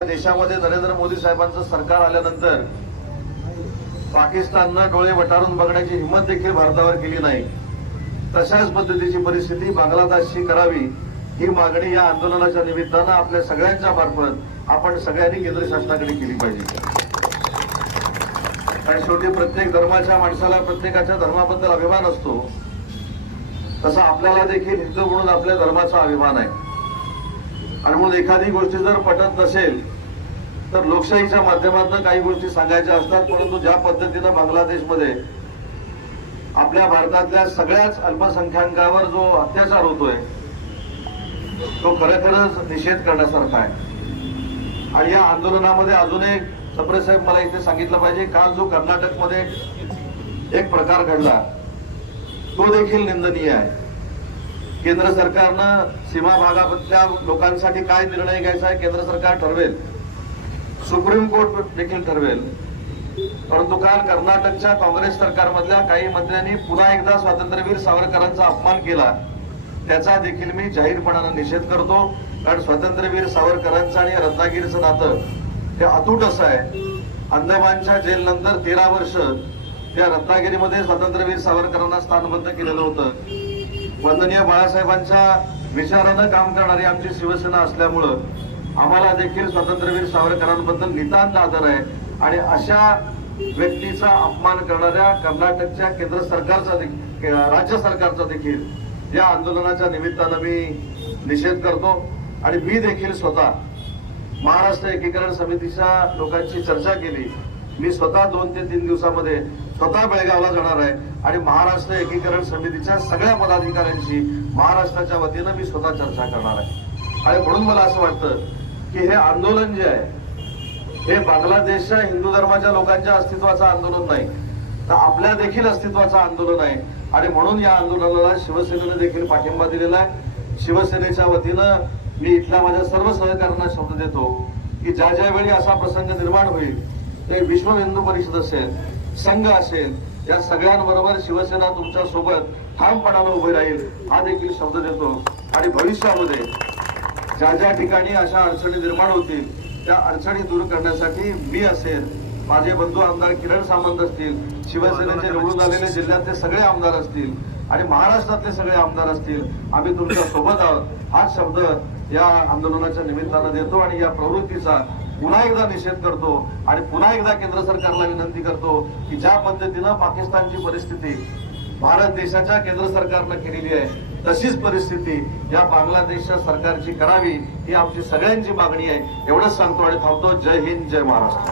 देशामध्ये नरेंद्र मोदी साहेबांचं सरकार आल्यानंतर पाकिस्ताननं डोळे वटारून बघण्याची हिंमत देखील भारतावर केली नाही। तशाच पद्धतीची परिस्थिती बांगलादेशची करावी ही मागणी या आंदोलनाच्या निमित्तानं आपल्या सगळ्यांच्या मार्फत आपण सगळ्यांनी केंद्र शासनाकडे केली पाहिजे। आणि शेवटी प्रत्येक धर्माच्या माणसाला प्रत्येकाच्या धर्माबद्दल अभिमान असतो, तसा आपल्याला देखील हिंदू म्हणून आपल्या धर्माचा अभिमान आहे। आणि म्हणून एखादी गोष्ट जर पटत नसेल तर लोकशाहीच्या माध्यमातून काही गोष्टी सांगायच्या असतात, परंतु ज्या पद्धतीने बांगलादेशमध्ये आपल्या भारतातल्या सगळ्याच अल्पसंख्याकांवर जो अत्याचार होतोय तो खरोखरच निषेध करण्यासारखा आहे। आणि या आंदोलनामध्ये अजून एक सप्रे साहेब मला इथे सांगितलं पाहिजे, काल जो कर्नाटकमध्ये एक प्रकार घडला तो देखील निंदनीय आहे। केंद्र सरकारनं सीमा भागातल्या लोकांसाठी काय निर्णय घ्यायचा आहे केंद्र सरकार ठरवेल, सुप्रीम कोर्ट देखील ठरवेल। परंतु काल कर्नाटकच्या काँग्रेस सरकारमधल्या काही मंत्र्यांनी पुन्हा एकदा स्वातंत्र्यवीर सावरकरांचा अपमान केला, त्याचा देखील मी जाहीरपणाने निषेध करतो। कारण स्वातंत्र्यवीर सावरकरांचं आणि रत्नागिरीचं नातं हे अतूट असं आहे। अंदमानच्या जेलनंतर 13 वर्ष त्या रत्नागिरीमध्ये स्वातंत्र्यवीर सावरकरांना स्थानबद्ध केलेलं होतं। वंदनीय बाळासाहेबांच्या विचारानं काम करणारी आमची शिवसेना असल्यामुळं आम्हाला देखील स्वातंत्र्यवीर सावरकरांबद्दल नितांत आदर आहे। आणि अशा व्यक्तीचा अपमान करणाऱ्या कर्नाटकच्या केंद्र सरकारचा राज्य सरकारचा देखील या आंदोलनाच्या निमित्तानं मी निषेध करतो। आणि मी देखील स्वतः महाराष्ट्र एकीकरण समितीच्या लोकांची चर्चा केली। मी स्वतः 2 ते 3 दिवसामध्ये स्वतः बेळगावला जाणार आहे आणि महाराष्ट्र एकीकरण समितीच्या सगळ्या पदाधिकाऱ्यांशी महाराष्ट्राच्या वतीनं मी स्वतः चर्चा करणार आहे। आणि म्हणून मला असं वाटतं की हे आंदोलन जे आहे हे बांगलादेशच्या हिंदू धर्माच्या लोकांच्या अस्तित्वाचं आंदोलन नाही, तर आपल्या देखील अस्तित्वाचं आंदोलन आहे। आणि म्हणून या आंदोलनाला शिवसेनेने देखील पाठिंबा दिलेला आहे। शिवसेनेच्या वतीनं मी इथल्या माझ्या सर्व सहकाऱ्यांना शब्द देतो की ज्या ज्यावेळी असा प्रसंग निर्माण होईल ते विश्व हिंदू परिषद असेल, संघ असेल, या सगळ्यांबरोबर शिवसेना तुमच्या सोबत ठामपणाने उभी राहील हा देखील शब्द देतो। आणि भविष्यामध्ये ज्या ज्या ठिकाणी अशा अडचणी निर्माण होतील त्या अडचणी दूर करण्यासाठी मी असेल, माझे बंधू आमदार किरण सामंत असतील, शिवसेनेचे निवडून आलेले जिल्ह्यातले सगळे आमदार असतील आणि महाराष्ट्रातले सगळे आमदार असतील, आम्ही तुमच्या सोबत आहोत हा शब्द या आंदोलनाच्या निमित्तानं देतो। आणि या प्रवृत्तीचा पुन्हा एकदा निषेध करतो आणि पुन्हा एकदा केंद्र सरकारला विनंती करतो की ज्या पद्धतीनं पाकिस्तानची परिस्थिती भारत देशाच्या केंद्र सरकारनं केलेली आहे तशीच परिस्थिती या बांगलादेशच्या सरकारची करावी ही आमची सगळ्यांची मागणी आहे। एवढंच सांगतो आणि थांबतो। जय हिंद, जय महाराष्ट्र।